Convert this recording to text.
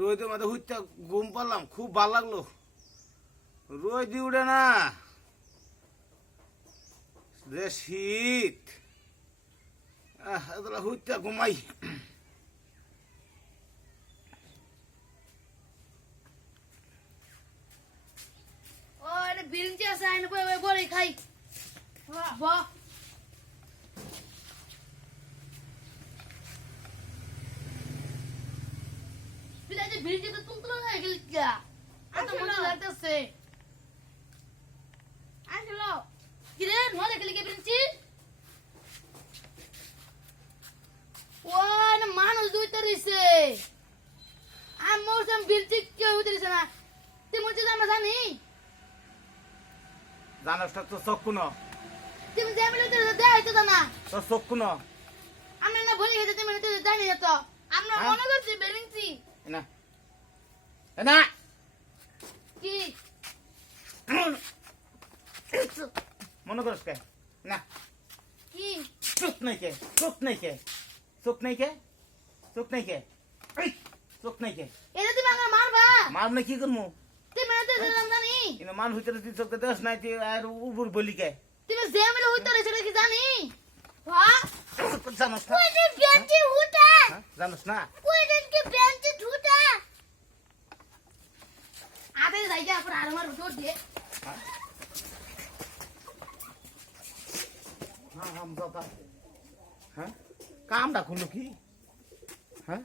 রোদে মাঝে হুইতে ঘুম পারলাম, খুব ভালো লাগলো। রোদ দিয়ে উঠে না, যে শীত, হুইতে ঘুমাই। ও এটা বিরিঞ্চি আছে আইনে বলে খাই। বাহ বিলাতে বিরিঞ্চি তো তুলতুলো হয়ে গেল কিয়া। এত মজা লাগতেছে। আসলো কি রে মজা খেলি কে বিরিঞ্চি? ও না মানুষ দুইটা রইছে। আমার সাম বিরিঞ্চি কেউ দিছে না। তুই মজা জানা জানি? জানাস তো চক্ষু ন, তুমি যে বলে দেয় তো জানা। তোর চক্ষু ন। আমরা না বলি গেছে তুমি তো জানি না তো। আমরা মনে করছি বিরিঞ্চি। না না কি মনে করিস কে? না কি চোখ নাই কে, চোখ নাই কে, চোখ নাই কে, চোখ নাই কে, চোখ নাই কে। এটা তুমি আমাকে মারবা? মার না কি করবো? তুমি না তো জানি? কিন্তু মানুষ ভিতরে তুই চোখে দেশ নাই, তুই আর উপর বলি কে? তুমি যে মেরে হইতো রে সেটা কি জানি? হ্যাঁ জানোস না? ওই যে বেঞ্চি উঠা জানোস না? ওই দিন কি বেঞ্চি উঠা আতে যাইগা পর আর আমার উঠো দে। হ্যাঁ কামটা খুললো কি? হ্যাঁ